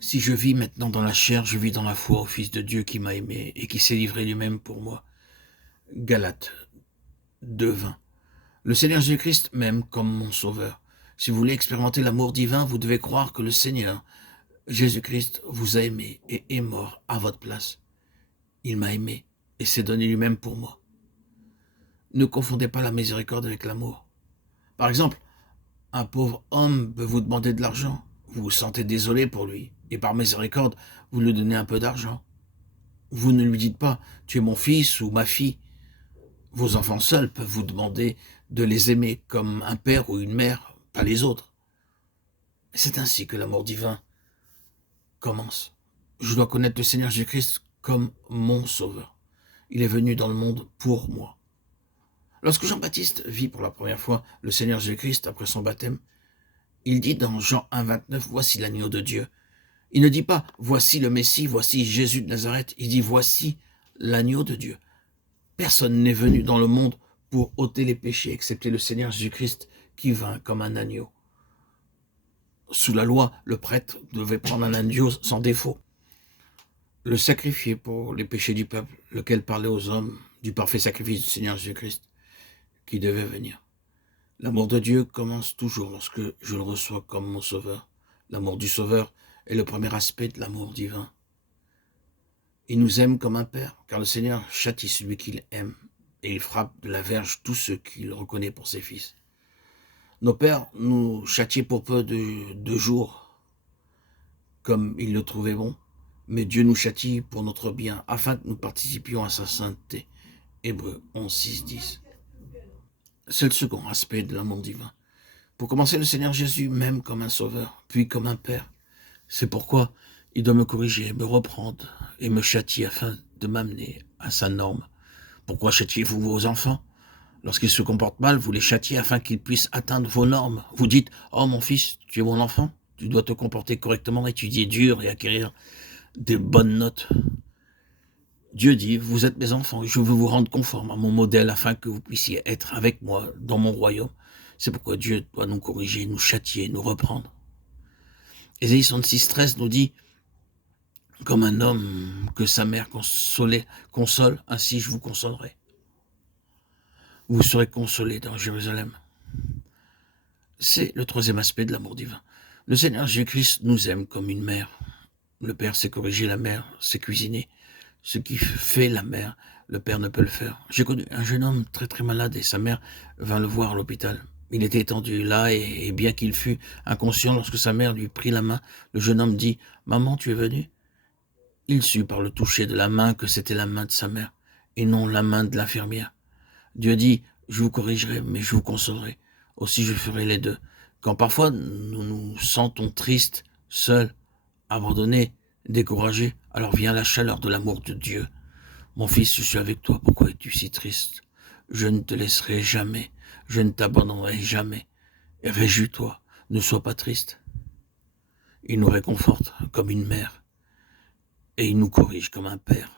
Si je vis maintenant dans la chair, je vis dans la foi au Fils de Dieu qui m'a aimé et qui s'est livré lui-même pour moi. Galates 2:20. Le Seigneur Jésus-Christ m'aime comme mon sauveur. Si vous voulez expérimenter l'amour divin, vous devez croire que le Seigneur Jésus-Christ vous a aimé et est mort à votre place. Il m'a aimé et s'est donné lui-même pour moi. Ne confondez pas la miséricorde avec l'amour. Par exemple, un pauvre homme peut vous demander de l'argent. Vous vous sentez désolé pour lui et par miséricorde, vous lui donnez un peu d'argent. Vous ne lui dites pas « tu es mon fils ou ma fille ». Vos enfants seuls peuvent vous demander de les aimer comme un père ou une mère, pas les autres. C'est ainsi que l'amour divin commence. Je dois connaître le Seigneur Jésus-Christ comme mon sauveur. Il est venu dans le monde pour moi. Lorsque Jean-Baptiste vit pour la première fois le Seigneur Jésus-Christ après son baptême, il dit dans Jean 1,29, « Voici l'agneau de Dieu ». Il ne dit pas « Voici le Messie, voici Jésus de Nazareth ». Il dit « Voici l'agneau de Dieu ». Personne n'est venu dans le monde pour ôter les péchés, excepté le Seigneur Jésus-Christ qui vint comme un agneau. Sous la loi, le prêtre devait prendre un agneau sans défaut, le sacrifier pour les péchés du peuple, lequel parlait aux hommes du parfait sacrifice du Seigneur Jésus-Christ qui devait venir. L'amour de Dieu commence toujours lorsque je le reçois comme mon sauveur. L'amour du sauveur est le premier aspect de l'amour divin. Il nous aime comme un père, car le Seigneur châtie celui qu'il aime, et il frappe de la verge tous ceux qu'il reconnaît pour ses fils. Nos pères nous châtiaient pour peu de jours, comme ils le trouvaient bon, mais Dieu nous châtie pour notre bien, afin que nous participions à sa sainteté. Hébreux 11:6-10. C'est le second aspect de l'amour divin. Pour commencer, le Seigneur Jésus m'aime comme un sauveur, puis comme un père. C'est pourquoi il doit me corriger, me reprendre et me châtier afin de m'amener à sa norme. Pourquoi châtiez-vous vos enfants? Lorsqu'ils se comportent mal, vous les châtiez afin qu'ils puissent atteindre vos normes. Vous dites « Oh mon fils, tu es mon enfant, tu dois te comporter correctement, étudier dur et acquérir des bonnes notes. » Dieu dit « Vous êtes mes enfants, je veux vous rendre conformes à mon modèle afin que vous puissiez être avec moi dans mon royaume. » C'est pourquoi Dieu doit nous corriger, nous châtier, nous reprendre. Ésaïe 66:13 nous dit « Comme un homme que sa mère console, ainsi je vous consolerai. Vous serez consolés dans Jérusalem. » C'est le troisième aspect de l'amour divin. Le Seigneur Jésus-Christ nous aime comme une mère. Le Père sait corriger la mère, sait cuisiner. Ce qui fait la mère, le Père ne peut le faire. J'ai connu un jeune homme très très malade et sa mère vint le voir à l'hôpital. Il était étendu là et bien qu'il fût inconscient lorsque sa mère lui prit la main, le jeune homme dit « Maman, tu es venue ?» Il sut par le toucher de la main que c'était la main de sa mère et non la main de l'infirmière. Dieu dit « Je vous corrigerai, mais je vous consolerai. Aussi je ferai les deux. » Quand parfois nous nous sentons tristes, seuls, abandonnés, découragés, alors vient la chaleur de l'amour de Dieu. « Mon fils, je suis avec toi, pourquoi es-tu si triste? Je ne te laisserai jamais, je ne t'abandonnerai jamais. Et réjouis-toi, ne sois pas triste. » Il nous réconforte comme une mère et il nous corrige comme un père.